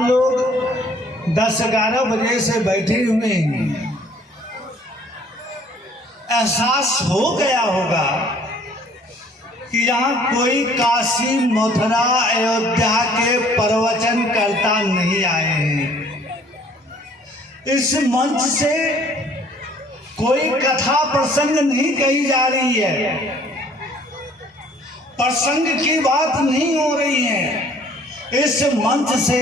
लोग 10-11 बजे से बैठे हुए हैं, एहसास हो गया होगा कि यहाँ कोई काशी, मथुरा, अयोध्या के प्रवचन करता नहीं आए हैं। इस मंच से कोई कथा प्रसंग नहीं कही जा रही है, प्रसंग की बात नहीं हो रही है। इस मंच से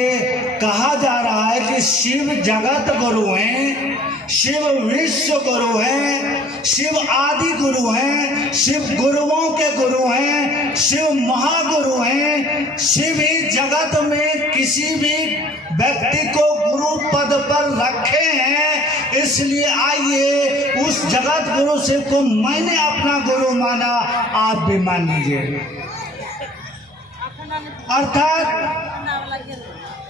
कहा जा रहा है कि शिव जगत गुरु हैं, शिव विश्व गुरु हैं, शिव आदि गुरु हैं, शिव गुरुओं के गुरु हैं, शिव महागुरु हैं। शिव ही जगत में किसी भी व्यक्ति को गुरु पद पर रखे हैं। इसलिए आइए उस जगत गुरु शिव को मैंने अपना गुरु माना, आप भी मान लीजिए। अर्थात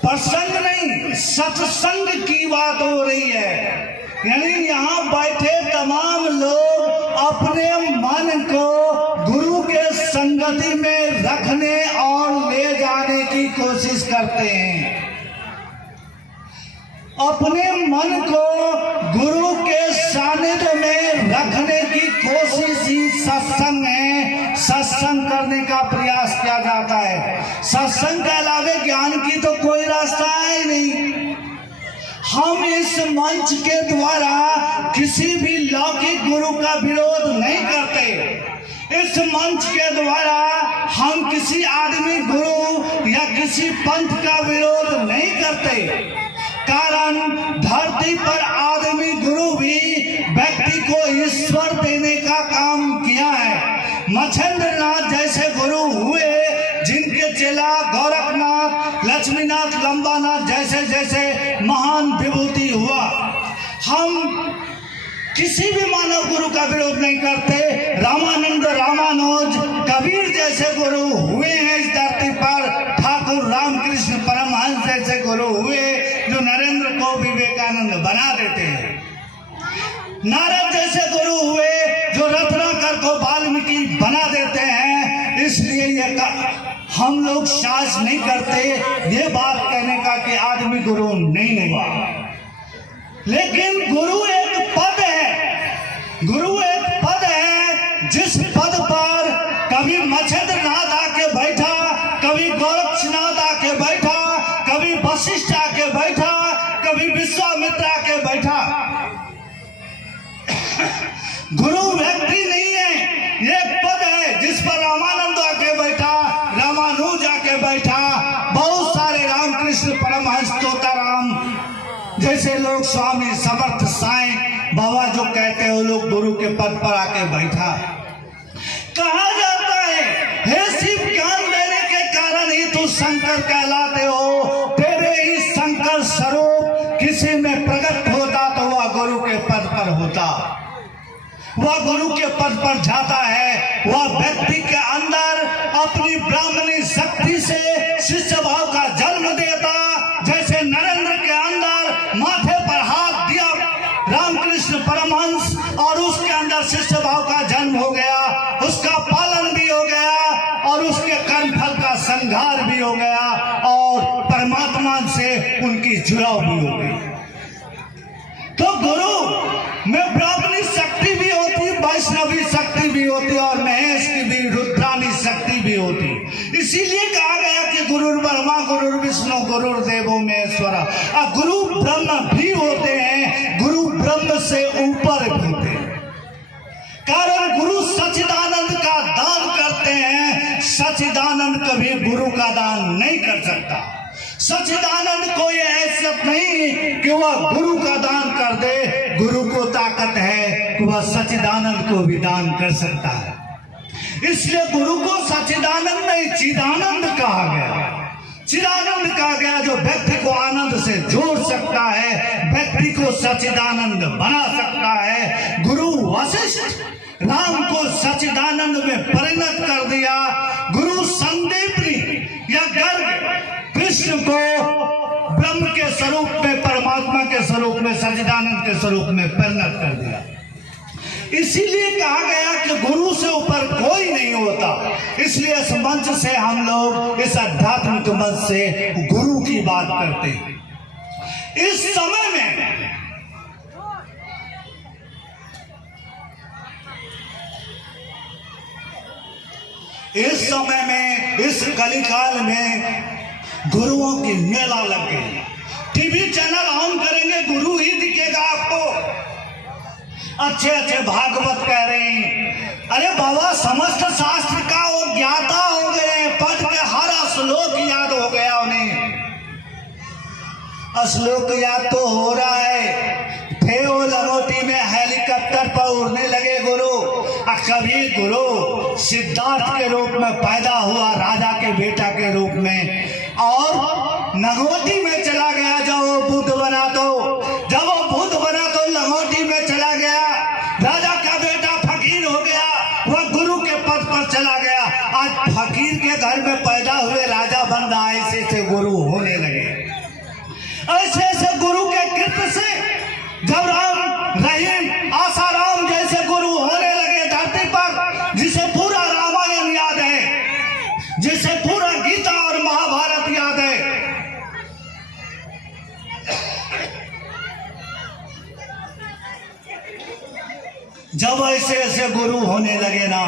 प्रसंग नहीं, सत्संग की बात हो रही है। यानी यहाँ बैठे तमाम लोग अपने मन को गुरु के संगति में रखने और ले जाने की कोशिश करते हैं। अपने मन को गुरु के सानिध्य में रखने की कोशिश ही सत्संग है। सत्संग करने का प्रयास किया जाता है। सत्संग के अलावे ज्ञान की तो कोई रास्ता है ही नहीं। हम इस मंच के द्वारा किसी भी लौकिक गुरु का विरोध नहीं करते। इस मंच के द्वारा हम किसी आदमी गुरु या किसी पंथ का विरोध नहीं करते। कारण धरती पर आदमी गुरु भी व्यक्ति को ईश्वर देने का काम किया है। मच्छेंद्रनाथ जैसे गुरु हुए, जिनके चेला गोरखनाथ, लक्ष्मीनाथ, लंबानाथ जैसे जैसे महान विभूति हुआ। हम किसी भी मानव गुरु का विरोध नहीं करते। रामानंद, रामानुज, कबीर जैसे गुरु हुए हैं इस धरती पर। ठाकुर रामकृष्ण परमहंस जैसे गुरु हुए जो नरेंद्र को विवेकानंद बना देते हैं। नारद जैसे गुरु हुए जो रत्नाकर को वाल्मीकि बना देते हैं। इसलिए ये हम लोग साहस नहीं करते ये बात कहने का कि आदमी गुरु नहीं हुआ। लेकिन गुरु एक पद है, गुरु एक पद है जिस पद पर कभी मच्छेंद्रनाथ आके बैठा, कभी गोरक्षनाथ आके बैठा, कभी वशिष्ठ आके बैठा, कभी विश्वामित्र आके बैठा। गुरु व्यक्ति नहीं है, ये पद है जिस पर रामानंद आके बैठा, रामानुज आके बैठा, बहुत सारे रामकृष्ण परमहंस, तोताराम जैसे लोग, स्वामी समर्थ साईं बाबा जो कहते हैं वो लोग गुरु के पद पर आके बैठा। कहा जाता है हे शिव, ज्ञान देने के कारण ही तू शंकर कहलाते हो। तेरे ही शंकर स्वरूप किसी में प्रकट होता तो वह गुरु के पद पर होता, वह गुरु के पद पर जाता है। वह व्यक्ति के अंदर अपनी ब्राह्मणी शक्ति से शिष्य भाव का जन्म देता। जैसे नरेंद्र के अंदर माथे पर हाथ दिया रामकृष्ण परमहंस और उसके अंदर शिष्य भाव का जन्म हो गया, उसका पालन भी हो गया और उसके कर्मफल का संहार भी हो गया और परमात्मा से उनकी जुड़ाव भी हो गई। तो गुरु में ब्राह्मणी शक्ति भी होती, वैष्णवी शक्ति भी होती और महेश की भी, रुद्रानी शक्ति भी होती। इसीलिए कहा गया कि गुरु ब्रह्मा, गुरु विष्णु, गुरु देवो महेश्वरा। गुरु ब्रह्म भी होते हैं, गुरु ब्रह्म से ऊपर भी होते हैं। कारण गुरु सच्चिदानंद का दान करते हैं। सच्चिदानंद कभी गुरु का दान नहीं कर सकता। सच्चिदानंद को यह हैसियत नहीं कि वह गुरु का दान कर दे। गुरु को ताकत है कि वह सच्चिदानंद को भी दान कर सकता है। इसलिए गुरु को सच्चिदानंद नहीं चिदानंद कहा गया। चिदानंद कहा गया जो व्यक्ति को आनंद से जोड़ सकता है, व्यक्ति को सच्चिदानंद बना सकता है। गुरु वशिष्ठ राम को सच्चिदानंद में परिणत कर दिया। गुरु संदीपनी या गर्ग कृष्ण को ब्रह्म के स्वरूप में, परमात्मा के स्वरूप में, सच्चिदानंद के स्वरूप में परिणत कर दिया। इसीलिए कहा गया कि गुरु से ऊपर कोई नहीं होता। इसलिए इस मंच से हम लोग, इस आध्यात्मिक मंच से गुरु की बात करते हैं। इस समय में इस कलिकाल में गुरुओं की मेला लग गई। टीवी चैनल ऑन करेंगे गुरु ही दिखेगा आपको। अच्छे अच्छे भागवत कह रहे हैं, अरे बाबा समस्त शास्त्र का वो ज्ञाता हो गए, पढ़ के हर श्लोक याद हो गया उन्हें। श्लोक याद तो हो रहा है, थे वो लंगोटी में हेलीकॉप्टर पर उड़ने लगे गुरु। कभी गुरु सिद्धार्थ के रूप में पैदा हुआ, राजा के बेटा के रूप में, और लंगोटी में चला गया। जब वो बुद्ध बना तो लंगोटी में चला गया। राजा का बेटा फकीर हो गया, वह गुरु के पद पर चला गया। आज फकीर के घर में पैदा हुए राजा बन रहा है। ऐसे गुरु होने लगे। ऐसे गुरु के कृत्य से जब राम रहीम आसाराम जैसे गुरु होने लगे धरती पर, जिसे पूरा रामायण याद है, जिसे पूरा गीता और महाभारत याद है, जब ऐसे गुरु होने लगे ना,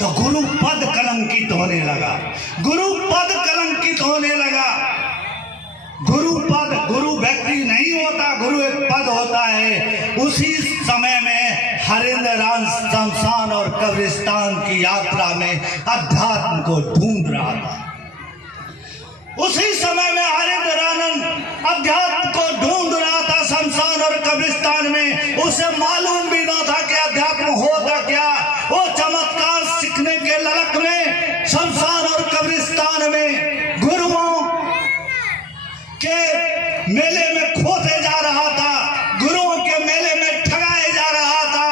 तो गुरु पद कलंकित होने लगा। गुरु पद कलंकित होने लगा। गुरु व्यक्ति नहीं होता, गुरु एक पद होता है। उसी समय में हरिंद्रान शमशान और कब्रिस्तान की यात्रा में अध्यात्म को ढूंढ रहा था। उसी समय में हरिंद्रानंद अध्यात्म को ढूंढ रहा था शमशान और कब्रिस्तान में। उसे मालूम भी ना था कि अध्यात्म होता क्या। वो चमत्कार सीखने के ललक में शमशान और कब्रिस्तान में गुरुओं के मेले में खोते जा रहा था। गुरुओं के मेले में ठगाए जा रहा था।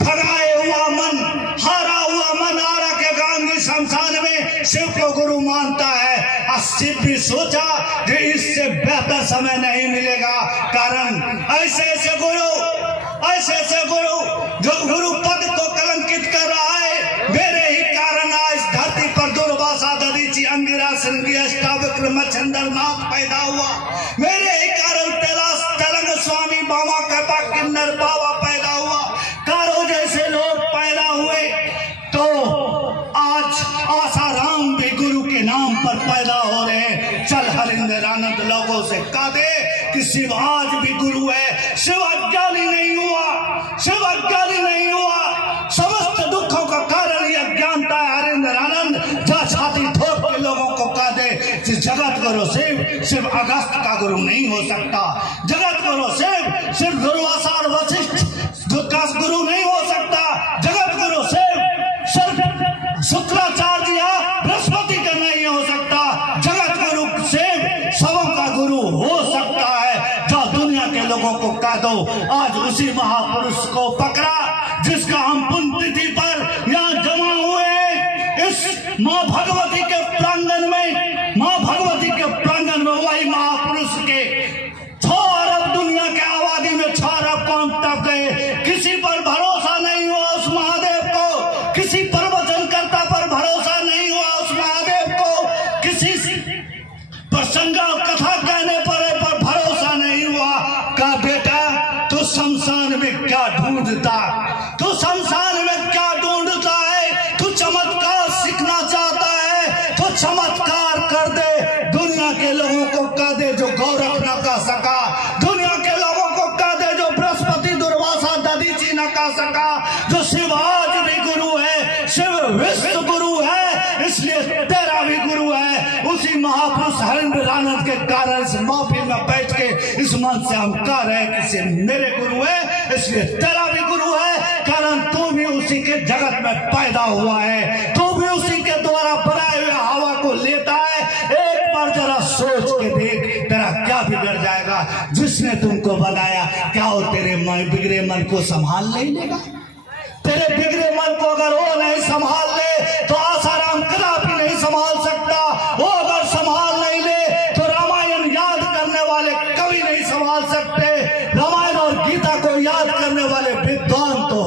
ठगाए हुआ मन, हारा हुआ मन आरा के गांधी शमशान में शिव को गुरु मानता है। और शिव भी सोचा कि इससे बेहतर समय नहीं मिलेगा। कारण ऐसे गुरु जो गुरु पद को कलंकित कर रहा है, मेरे ही कारण आज धरती पर दुर्वासा, दधीचि, अंगिरा, श्रृंगी, अष्टावक्र, मच्छंद्रनाथ पैदा हुआ। मेरे ही कारण कैलाश तरंग स्वामी, बाबा कृपा, किन्नर बाबा पैदा हुआ। कारो जैसे लोग पैदा हुए। तो आज आसाराम भी गुरु के नाम पर पैदा हो रहे हैं। चल हरिंद्रानंद लोगों से कह दे कि शिव आज भी गुरु है। शिव अज्ञानी नहीं हुआ, शिव अज्ञानी नहीं हुआ। समस्त दुखों का कारण ही अज्ञानता है। हरिंद्रानंद जा छाती ठोक के लोगों को कह दे कि जगत गुरु शिव अगस्त का गुरु नहीं हो सकता। जगत गुरु शिव दुर्वासा वशिष्ठ का गुरु नहीं हो सकता। जगत गुरु शिव शुक्राचार्य या बृहस्पति का नहीं हो सकता। जगत गुरु शिव सबों का गुरु हो सकता है। जो दुनिया के लोगों को कह दो आज उसी महापुरुष को पकड़ा जिसका हम पुण्यतिथि पर यहाँ जमा हुए। इस माँ भगवती के प्रांगण में, माँ भगवती के प्रांगण में वही महापुरुष के 6 अरब दुनिया के आबादी में 6 अरब कौन तब गए। किसी पर भरोसा नहीं हुआ उस महादेव को, किसी प्रवचनकर्ता पर भरोसा नहीं हुआ उस महादेव को, किसी प्रसंग कथा कहने पर भरोसा नहीं हुआ। का बेटा तू शमशान में क्या ढूंढता, तू शमशान में क्या ढूंढता है। तू चमत्कार सीखना चाहता है तो चमत्कार कर दे। दुनिया के लोगों को कह दे जो गौरव न कह सका। दुनिया के लोगों को कह दे जो बृहस्पति, दुर्वासा, दधीचि न कह सका। जो शिव आज भी गुरु है, शिव विश्व गुरु है, इसलिए तेरा भी गुरु है। उसी महापुरुष हरिंद्रानंद के कारण इस महफिल में बैठ के इस मन से हम कह रहे हैं कि मेरे गुरु है, इसलिए तेरा भी गुरु है। कारण तू भी उसी के जगत में पैदा हुआ है, तू भी उसी के द्वारा बनाए हुए हवा को लेता है। एक बार जरा सोच के देख, तेरा क्या बिगड़ जाएगा। जिसने तुमको बनाया, क्या वो तेरे बिगड़े मन को संभाल नहीं लेगा। तेरे बिगड़े मन को अगर वो नहीं संभाल ले तो आसाराम कदापि नहीं संभाल सकता। वो अगर संभाल नहीं ले तो रामायण याद करने वाले कभी नहीं संभाल सकते। रामायण और गीता को याद करने वाले विद्वान तो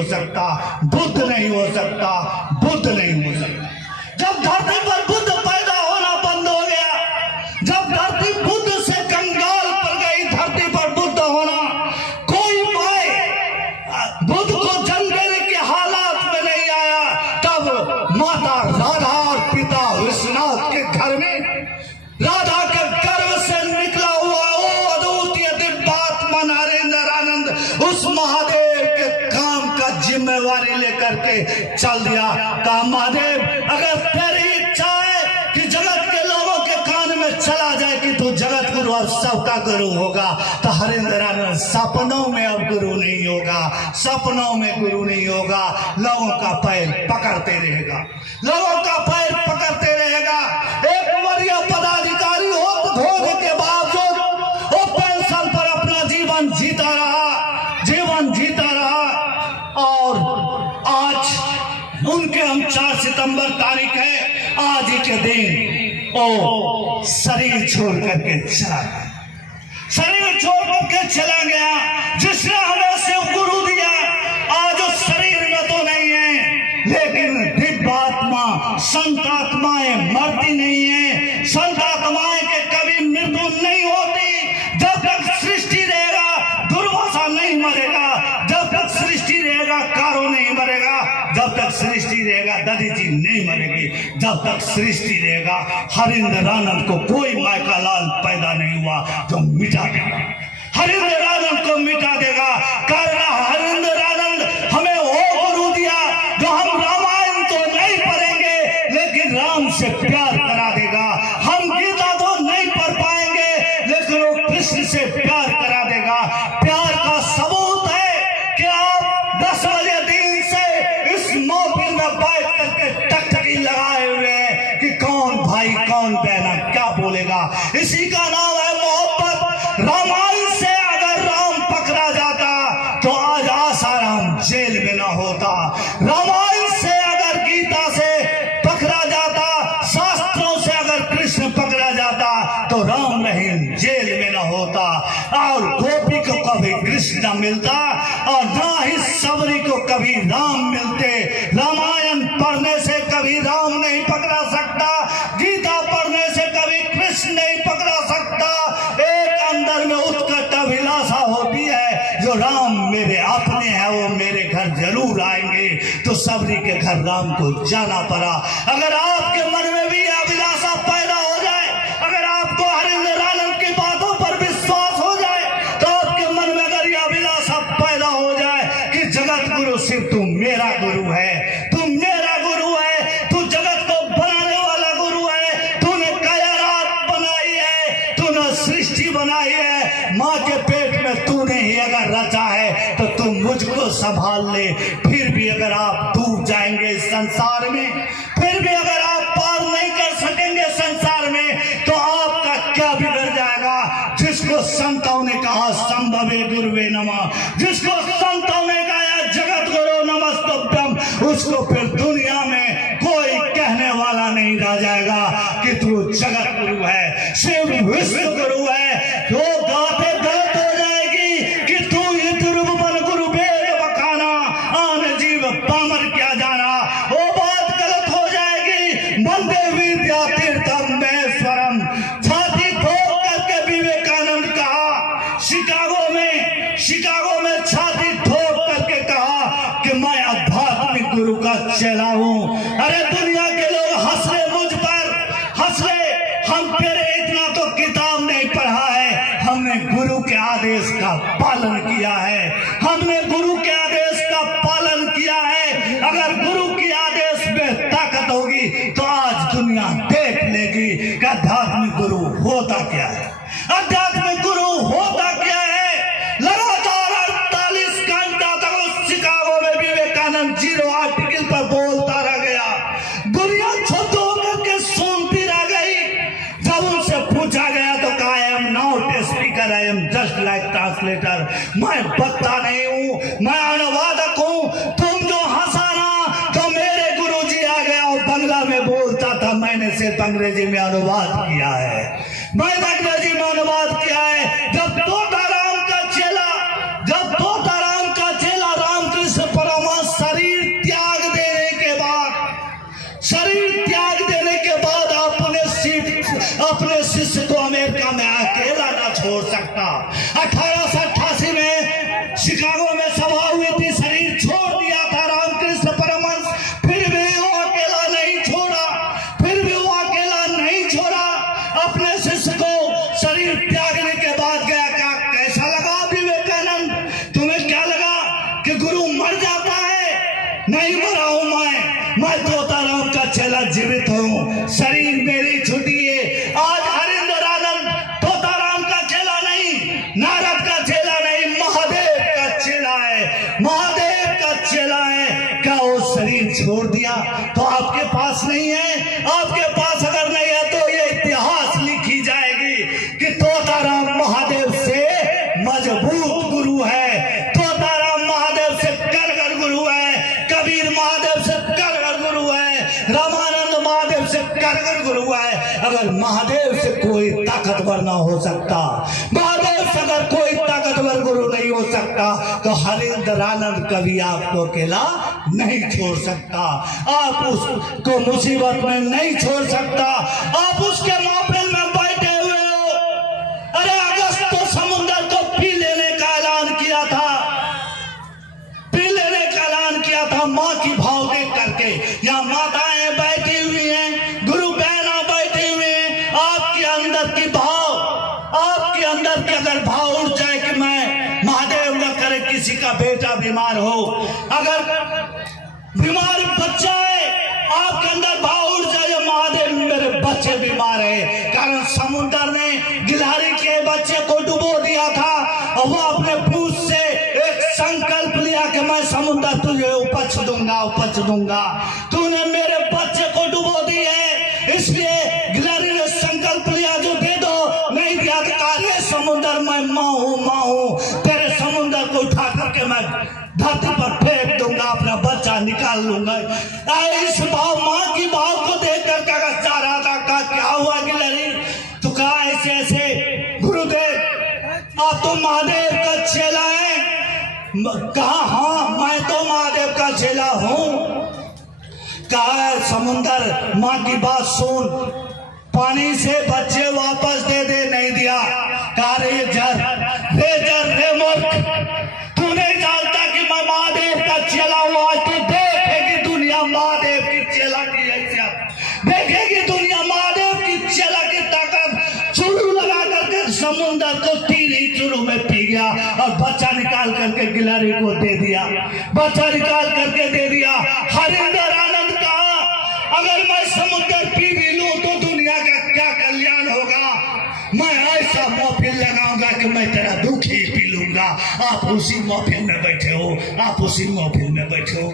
हो सकता, बुद्ध नहीं हो सकता, बुद्ध नहीं हो सकता। जब धरती पर बुद्ध पैदा होना बंद हो गया, जब धरती बुद्ध से कंगाल पड़ गई, धरती पर बुद्ध होना, कोई माए बुद्ध को जन्म देने के हालात में नहीं आया, तब माता राधा और पिता विश्वनाथ के घर में राधा के गर्भ से निकला हुआ वो अद्वितीय दिव्यात्मा नरेंद्र आनंद उस महादेव के काम का जिम्मेवारी लेकर के चल दिया। कहा महादेव अगर तेरी इच्छा है कि जगत के लोगों के कान में चला जाए कि तू जगत गुरु और सबका गुरु होगा, तो हरेंद्र आनंद सपनों में अब गुरु नहीं होगा, सपनों में गुरु नहीं होगा, लोगों का पैर पकड़ते रहेगा, लोगों का पैर पकड़ते रहेगा। एक वरीय पदाधिकारी होने के बावजूद वो पेंशन पर अपना जीवन जीता रहा, जीवन जीता रहा। और आज उनके हम 4 सितंबर तारीख है, आज ही के दिन वो शरीर छोड़ करके चला गया, शरीर छोड़ करके चला गया। जिसने हमें शिव गुरु दिया आज उस शरीर में तो नहीं है, लेकिन दिव्यात्मा संत आत्माएं मरती नहीं है, संत आत्माएं के कभी मृत्यु नहीं होती। जब तक सृष्टि रहेगा दुर्वासा नहीं मरेगा, जब तक सृष्टि रहेगा कारो नहीं मरेगा, जब तक सृष्टि रहेगा दधीची नहीं मरेगी, जब तक सृष्टि रहेगा हरिंद्र आनंद को कोई मायका लाल पैदा नहीं हुआ जो मिटा देगा, हरिंद्र आनंद को मिटा देगा। कारण हरिंद्र आनंद हमें वो गुरु दिया जो हम रामायण तो नहीं पढ़ेंगे लेकिन राम से प्यार करा देगा, हम गीता तो नहीं पढ़ पाएंगे लेकिन वो कृष्ण से प्यार करा देगा। प्यार का सबूत है कि आप 10 बजे दिन से इस महफिल में बैठ करके टकटकी लगाए हुए हैं कि कौन भाई कौन बहना क्या बोलेगा। इसी का नाम है मोहब्बत। रामायण से अगर राम पकड़ा जाता तो आज आसाराम जेल में ना होता, रामायण से अगर गीता से पकड़ा जाता, शास्त्रों से अगर कृष्ण पकड़ा जाता तो राम नहीं जेल में ना होता, और गोपी को कभी कृष्ण न मिलता और ना ही सबरी को कभी राम मिलते। रामायण पढ़ने से कभी राम नहीं पकड़ा सकता, गीता पढ़ने से कभी कृष्ण नहीं पकड़ा सकता। एक अंदर में उत्कट अभिलाषा होती है जो राम मेरे अपने हैं, वो मेरे घर जरूर आएंगे, तो सबरी के घर राम को जाना पड़ा। अगर आपके मन में भी अभिलाषा पैदा हो जाए, अगर आपको हरिंद्र आनंद की बातों पर विश्वास हो जाए, तो आपके मन में अगर यह अभिलाषा पैदा हो जाए कि जगत गुरु सिर्फ तू मेरा गुरु है, तू मेरा गुरु है, तू जगत को बनाने वाला गुरु है, तूने कायनात बनाई है, तूने सृष्टि बनाई है, माँ के पेट में तूने ही अगर रचा है तो तू मुझको संभाल ले। फिर भी अगर आप डूब जाएंगे इस संसार में, फिर भी अगर आप पार नहीं कर सकेंगे संसार में, तो आपका क्या बिगड़ जाएगा। जिसको संतों ने कहा संभवे गुरुवे नमः, जिसको संतों ने कहा जगत गुरु नमस्तुभ्यम, उसको फिर दुनिया में कोई कहने वाला नहीं रह जाएगा कि तू जगत गुरु है, शिव विश्व गुरु है। तो गाते गलत हो जाएगी कि तू ही दुर्बल गुरु वेद बखाना, आन जीव पामर क्या जाना, वो बात गलत हो जाएगी। वंदे विद्या तीर्थम महेश्वरम, छाती ठोक करके विवेकानंद कहा, शिकागो में छाती ठोक करके कहा कि मैं आध्यात्मिक गुरु का चेला हूं। अरे दुनिया के लोग हंस रहे मुझ पर, हंस रहे, हम तेरे इतना तो किताब नहीं पढ़ा है, हमने गुरु के आदेश का पालन किया है, हमने गुरु के आदेश का पालन किया है। अगर गुरु की आदेश में ताकत होगी तो आज दुनिया देख लेगी कि आध्यात्मिक गुरु होता क्या है, आध्यात्मिक गुरु होता क्या है। लगातार 48 घंटा तक शिकागो में विवेकानंद 0 आर्टिकल पर बोलता रह गया, दुनिया छुप होकर के सुनती रह गई। जब उनसे पूछा गया तो कहा I am not a speaker, I am just like translator, मैं वक्ता नहीं हूँ, मैं अनुवादक हूँ। तुम जो हंसाना तो मेरे गुरुजी आ गया और बंगला में बोलता था, मैंने सिर्फ अंग्रेजी में अनुवाद किया है, मैंने अंग्रेजी में अनुवाद किया है। जब तोताराम का चेला रामकृष्ण परमहंस अपने शिष्य को अमेरिका में अकेला ना छोड़ सकता। 1888 में शिकागो में सभा हुई थी, शरीर छोड़ दिया था रामकृष्ण परमहंस, फिर भी वो अकेला नहीं छोड़ा, फिर भी वो अकेला नहीं छोड़ा। अपने शिष्य को शरीर त्यागने के बाद गया। क्या कैसा लगा विवेकानंद? तुम्हें क्या लगा कि गुरु मर जाता है? नहीं मरा हूं मैं तोताराम का चेला जीवित हूं। शरीर मेरी छुट्टी है। आज हरिंदर आनंद तोताराम का चेला नहीं, नारद का चेला नहीं, महादेव का चेला है, महादेव का चेला है। क्या वो शरीर छोड़ दिया तो आपके पास नहीं है? आपके पास अगर नहीं है तो ये इतिहास लिखी जाएगी कि तोताराम महादेव से मजबूत गुरु है, तोताराम महादेव से कारगर गुरु है, कबीर महादेव से कारगर गुरु है, रामानंद महादेव से कारगर गुरु है। अगर महादेव से कोई ताकतवर ना हो सकता, महादेव से अगर कोई ताकतवर गुरु नहीं हो सकता, तो हरिंदर आनंद कभी आपको अकेला नहीं छोड़ सकता, आप उसको मुसीबत में नहीं छोड़ सकता। आप उसके महफिल में बैठे हुए हो। अरे अगस्त तो समुद्र को पी लेने का ऐलान किया था, पी लेने का ऐलान किया था माँ की भाव देख करके। यहाँ माताएं बैठी हुई हैं, गुरु बहना बैठी हुई हैं। आपके अंदर की भाव, आपके अंदर के अगर भाव उठ जाए कि मैं, महादेव न करे किसी का बेटा बीमार हो, अगर बीमार बच्चा है, आपके अंदर भाव उठ जाए महादेव मेरे बच्चे बीमार है। कारण समुद्र ने गिलहरी के बच्चे को डुबो दिया था और वो अपने पूछ से एक संकल्प लिया कि मैं समुद्र तुझे उपज दूंगा। तूने मेरे बच्चे को डुबो दी है, इसलिए गिलहरी ने संकल्प लिया जो दे दो, नहीं दिया तो कार्य समुद्र मैं माँ हूँ, तेरे समुद्र को उठा करके मैं धरती पर फेंक दूंगा, अपना बच्चा निकाल लूंगा। इस भाव, माँ की भाव को देख कर कागज जा रहा था। कहा क्या हुआ गिलहरी? तो कहा ऐसे ऐसे गुरुदेव आप तो महादेव का चेला है। कहा हाँ मैं तो महादेव का चेला हूँ। कहा समुंदर माँ की बात सुन, पानी से बच्चे वापस दे दे, नहीं दिया। कहा रे जर मूर्ख, तू नहीं जानता कि मैं महादेव का चेला हूँ। आज तू देखेगी दुनिया महादेव की चेला की हैसियत, देखेगी दुनिया महादेव की चेला की ताकत। चुरू लगा करके समुंदर को तीन ही चुरू में पी गया और बच्चा निकाल करके गिलहरी को दे दिया, बच्चा निकाल करके दे दिया। हरिंदर आनंद कहा अगर मैं समुंदर पी भी लूं तो दुनिया का क्या कल्याण होगा। मैं ऐसा महफिल लगाऊंगा कि मैं तेरा दुख ही पी लूंगा। आप उसी महफिल में बैठे हो, आप उसी महफिल में बैठे हो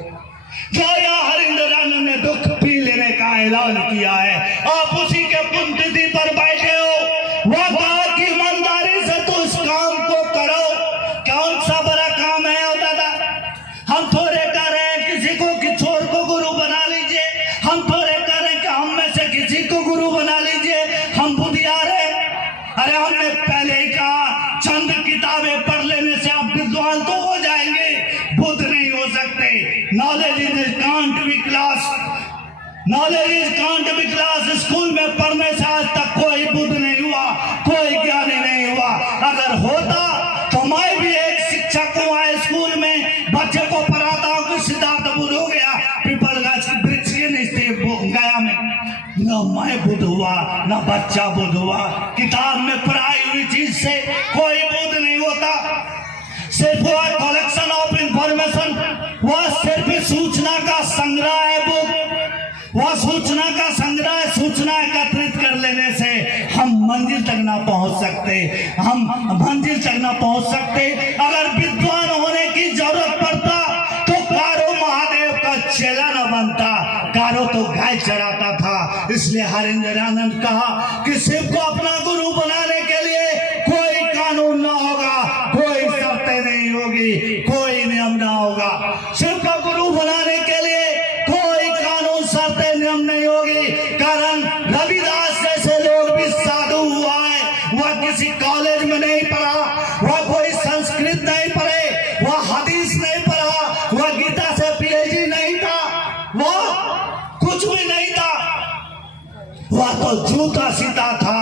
जो यहाँ हरिंदर आनंद ने दुख पी लेने का ऐलान किया है। आप उसी के पुण्यतिथि पर बैठे हो। वह कहा कि ईमानदारी से तो इस काम को करो। कौन सा बड़ा काम है दादा? हम थोड़े कह रहे हैं किसी को किशोर को गुरु बना लीजिए, हम थोड़े कह रहे हैं कि हम में से किसी को गुरु बना लीजिए, हम बुद्धियार हैं। अरे हमने पहले ही कहा चंद किताबें पढ़ लेने से आप विद्वान तो हो जाएंगे, बुद्ध नहीं हो सकते। Knowledge is can't be class, knowledge is can't be class. School में पढ़ने से आज तक कोई बुद्ध नहीं हुआ, कोई ज्ञानी नहीं हुआ। अगर होता तो मैं भी एक शिक्षक हूँ, स्कूल में बच्चे को पढ़ाता हूँ कि सिद्धार्थ बुद्ध हो गया पीपल गाछ वृक्ष के नीचे गया में। न मैं बुद्ध हुआ न बच्चा बुद्ध हुआ। किताब में पढ़ाई हुई चीज से कोई बुद्ध नहीं होता। सिर्फ वह कलेक्शन ऑफ इंफॉर्मेशन, वह सिर्फ सूचना का संग्रह है बुद्ध। वह सूचना का संग्रह है। सूचना एकत्रित कर लेने से हम मंजिल तक ना पहुंच सकते, हम मंजिल तक ना पहुंच सकते। अगर विद्वान होने की जरूरत पड़ता तो कारो महादेव का चेला न बनता, कारो तो गाय चराता था। इसलिए हरिंदर आनंद कहा कि शिव को अपना गुरु बनाने के लिए कोई कानून ना होगा, कोई शर्तें नहीं होगी, कोई नियम ना होगा। शिव का गुरु बनाने के लिए कोई कानून शर्तें नियम नहीं होगी। कारण रविदास जैसे लोग भी साधु हुआ है, वह किसी कॉलेज में नहीं पढ़ा, वह कोई संस्कृत नहीं पढ़े, वह हदीस नहीं पढ़ा, वह गीता से पीएचडी नहीं था, वह कुछ भी नहीं था। वह तो जूता सीता था,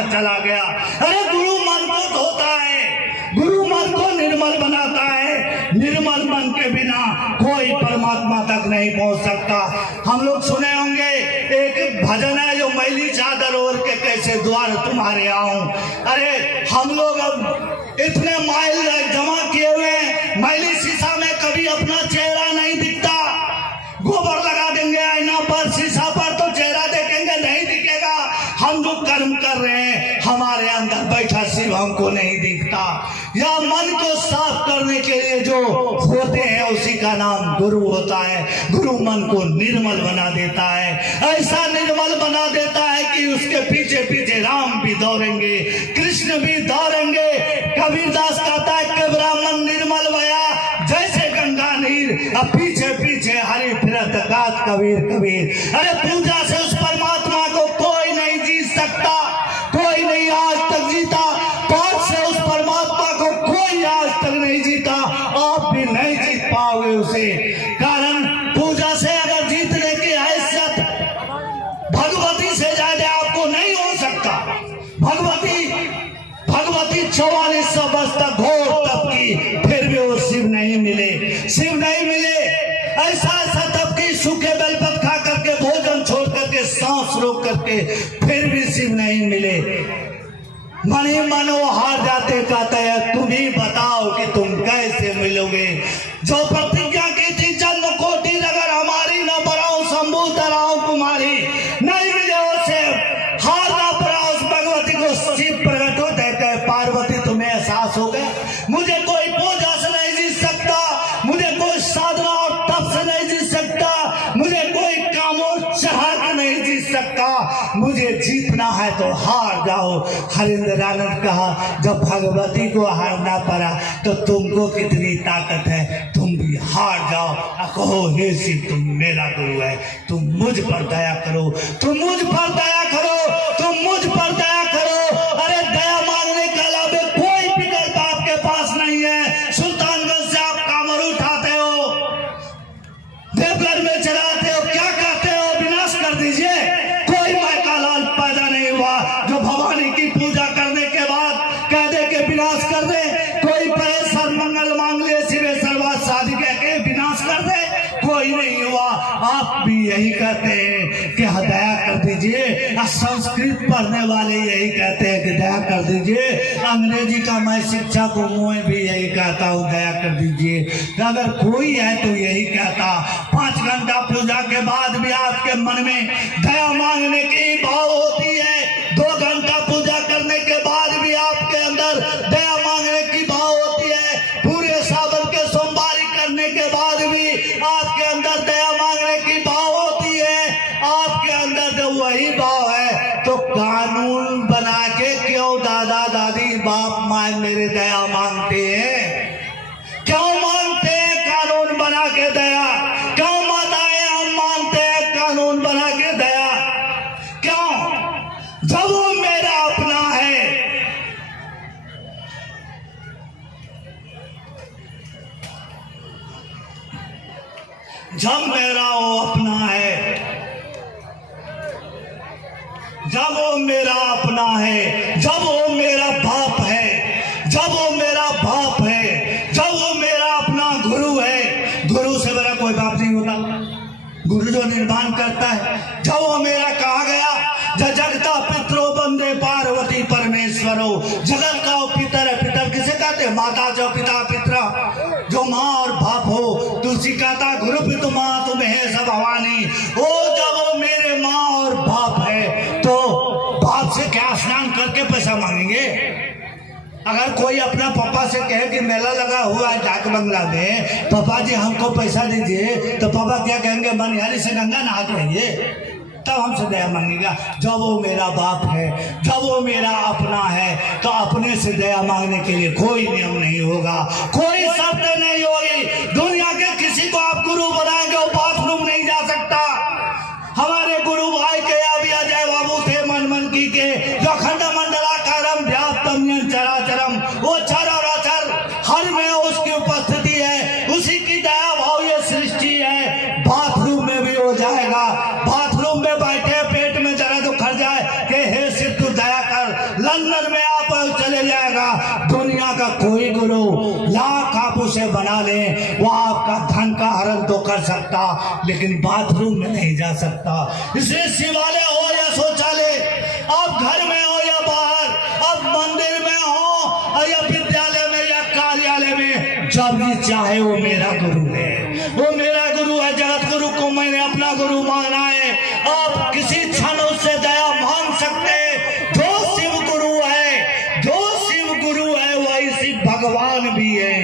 पता चला गया। अरे गुरु मन को धोता है, गुरु मन को निर्मल बनाता है। निर्मल मन के बिना कोई परमात्मा तक नहीं पहुंच सकता। हम लोग सुने होंगे एक भजन है जो मैली चादर ओढ़ के कैसे द्वार तुम्हारे आऊं। अरे हम लोग अब इतने माइल जमा किए हुए हैं, मैली शीशा में कभी अपना चेहरा नहीं दिखता। गोबर लगा देंगे आईना पर, शीशा पर, तो चेहरा देखेंगे नहीं दिखेगा। हम जो कर्म कर रहे हैं, हमारे अंदर बैठा शिव हमको नहीं दिखता। या मन को साफ करने के लिए जो होते हैं उसी का नाम गुरु होता है। गुरु मन को निर्मल बना देता है, ऐसा निर्मल बना देता है कि उसके पीछे पीछे राम भी दौड़ेंगे, कृष्ण भी दौड़ेंगे। कबीरदास कहता है कि ब्राह्मण निर्मल भया जैसे गंगा नीर, अब पीछे पीछे हरि फिरत गात कबीर कबीर। अरे पूजा से उस परमात्मा को कोई नहीं जीत सकता, कोई नहीं आज तक जीता। पाठ से उस परमात्मा को कोई आज तक नहीं जीता, आप भी नहीं जीत पाओगे उसे। कारण पूजा से अगर जीतने की हैसियत भगवती से ज्यादा आपको नहीं हो सकता। भगवती 4400 वर्ष तक घोर तप की, फिर भी वो शिव नहीं मिले, शिव नहीं मिले। ऐसा ऐसा तप की, सूखे बेलपत खा करके, भोजन छोड़ करके, सांस रोक करके, फिर भी शिव नहीं मिले। मन ही मन वो हार जाते, कहते हैं तुम ही बताओ कि तुम कैसे मिलोगे। जो प्रतिज्ञा की थी जन्म कोटि अगर हमारी न बढ़ाओ शंभु तराओ कुमारी, नहीं मिले उसे हार ना पड़ा। उस भगवती को शिव प्रकट होते हैं, पार्वती तुम्हें एहसास हो गया मुझे कोई पूजा से नहीं जीत सकता, मुझे कोई साधना और तप से नहीं जीत सकता, मुझे कोई काम और चाह के नहीं जीत सकता। मुझे जीतना है तो हार जाओ। हरिंद्र आनंद कहा जब भगवती को हारना पड़ा तो तुमको कितनी ताकत है, तुम भी हार जाओ। कहो हे शिव तुम मेरा गुरु है, तुम मुझ पर दया करो, तुम मुझ पर दया करो, तुम मुझ पर दया करो। अरे दया मांगने के अलावा कोई विकल्प आपके पास नहीं है। सुल्तानगंज से आप कामर उठाते हो, देवघर में चलाते हो, क्या कहते हो विनाश कर दीजिए। कोई मायका लाल पैदा नहीं हुआ जो भवानी की पूजा करने के बाद कह दे के विनाश कर दे। कोई परेशान मंगल मांग ले शिवे सर्वा शादी कह के विनाश कर दे, कोई नहीं हुआ। आप भी यही कहते हैं कि दया कर दीजिए। संस्कृत पढ़ने वाले यही कहते हैं कि दया कर दीजिए। अंग्रेजी का मैं शिक्षा को मुँह भी यही कहता हूँ, दया कर दीजिए। अगर कोई है तो यही कहता। 5 घंटा पूजा के बाद भी आपके मन में दया मांगने की भाव होती है, 2 घंटा पूजा करने के बाद भी आपके अंदर दया मांगने की भाव होती है, पूरे सावन के सोमवारी करने के बाद भी आपके अंदर दया मांगने की भाव होती है। आपके अंदर जो वही भाव है तो कानून बना के क्यों दादा दादी बाप माए मेरे दया मांगते हैं? क्यों मांगते हैं कानून बना के दया? क्यों माताएं हम मांगते हैं कानून बना के दया? क्यों? जब वो मेरा अपना है, जब मेरा वो अपना है, जब वो मेरा अपना है, जब वो मेरा बाप है, जब वो मेरा बाप है, जब वो मेरा अपना गुरु है। गुरु से मेरा कोई बाप नहीं होता, गुरु जो निर्माण करता है। जब वो मेरा कहा गया जगता पितरो बंदे पार्वती परमेश्वरो, जगत का पितर है। पितर किसे कहते हैं? माता जो पिता पितरा, जो माँ और बाप हो। तुलसी कहता गुरु पितु माँ तुम्हें है सब भवानी। ओ जब वो मेरे माँ और बाप है तो बाप से क्या स्नान करके पैसा मांगेंगे? अगर कोई अपना पापा से कहे कि मेला लगा हुआ है डाक बंगला में, पापा जी हमको पैसा दीजिए, तो पापा क्या कहेंगे? मनिहारी से गंगा नहा के आइए, तब हमसे दया मांगेगा। जब वो मेरा बाप है, जब वो मेरा अपना है, तो अपने से दया मांगने के लिए कोई नियम नहीं होगा, कोई शर्त नहीं होगी। दुनिया के किसी को आप गुरु बनाएंगे वो बाथरूम नहीं जा सकता। हमारे गुरु भाई के अभी अजय बाबू थे मनमनकी के, जो खंड मंडलाकारम व्याप्तम चराचरम, वो चराचर हर में उसकी उपस्थिति है, उसी की दया भाव ये सृष्टि है। बाथरूम में भी हो जाएगा, बाथरूम में बैठे पेट में जरा तो खड़ जाए कि हे शिव तू दया कर, बना लें, वो आपका धन का हरण तो कर सकता, लेकिन बाथरूम में नहीं जा सकता। इसलिए शिवालय हो या शौचालय, आप घर में हो या बाहर, आप मंदिर में हो या विद्यालय में या कार्यालय में, जब भी चाहे वो मेरा गुरु है, वो मेरा गुरु है। जगत गुरु को मैंने अपना गुरु माना है। आप किसी क्षण उससे दया मांग सकते हैं। जो शिव गुरु है, जो शिव गुरु है, वही शिव भगवान भी है,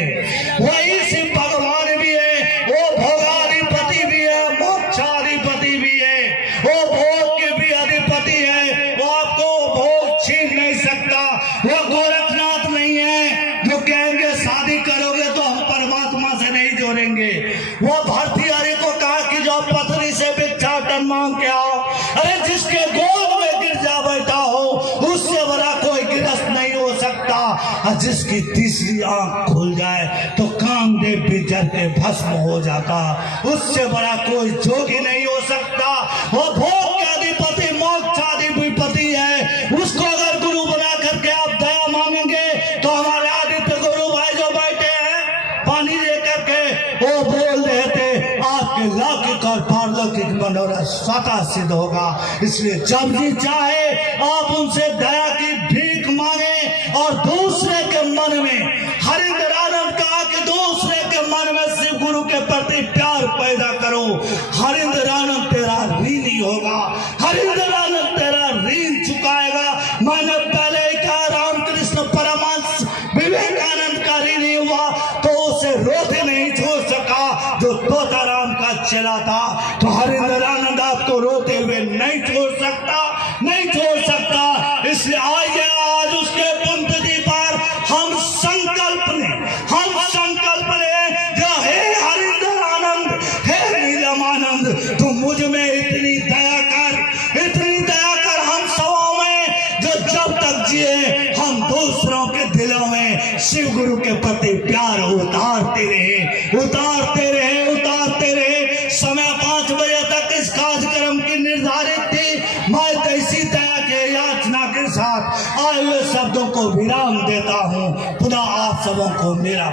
वही शिव भगवान भी है। वो भोगाधिपति भी है, मोक्षाधिपति भी है, वो भोग के भी अधिपति है। वो आपको भोग छीन नहीं सकता। वो गोरखनाथ नहीं है जो कहेंगे शादी करोगे तो हम परमात्मा से नहीं जोड़ेंगे। वो भर्तृहरि को कहा कि जो पत्नी से भिक्षाटन मांग के आओ। अरे जिसके गोद में गिरजा बैठा हो, उससे बड़ा कोई गिरस्त नहीं हो सकता। और जिसकी तीसरी आंख खुल जाए तो कामदेव भी जल के भस्म हो जाता, उससे बड़ा कोई जोगी नहीं हो सकता। वो भोग के अधिपति मोक्षाधिपति है। उसको अगर गुरु बना करके आप दया मांगेंगे तो हमारे आदित्य गुरु भाई जो बैठे हैं पानी लेकर के, वो बोल देते आपके लौकिक और पारलौकिक मनोरथ स्वतः सिद्ध होगा। इसलिए जब भी चाहे आप उनसे दया की भीख मांगे और दूसरे के मन में, हरिंद्रानंद कहा कि दूसरे के मन में शिव गुरु के प्रति प्यार पैदा करो। हरिंद्रानंद तेरा ऋणी होगा, हरिंद्रानंद तेरा ऋण चुकाएगा। मैंने पहले ही कहा रामकृष्ण परमहंस विवेकानंद का ऋणी हुआ तो उसे रोते नहीं छोड़ सका जो तोताराम का चला था। तो हरिंद्रानंद आपको रोते हुए नहीं छोड़ सकता, नहीं छोड़ सकता। इसलिए आइए आज उसके पुण्यतिथि पर हम संकल्प लें जो हे हरिंद्रानंद, हे नीलमानंद, तू मुझ में इतनी दया कर, इतनी दया कर हम सबों में, जो जब तक जिए हम दूसरों के दिलों में शिव गुरु के प्रति प्यार उतारते रहे, उतारते रहे, उतारते रहे। समय 5 बजे तक इस कार्यक्रम की निर्धारित थी। मैं तैसी दया के याचना के साथ आए हुए शब्दों को विराम देता हूँ। पुनः आप सबों को मेरा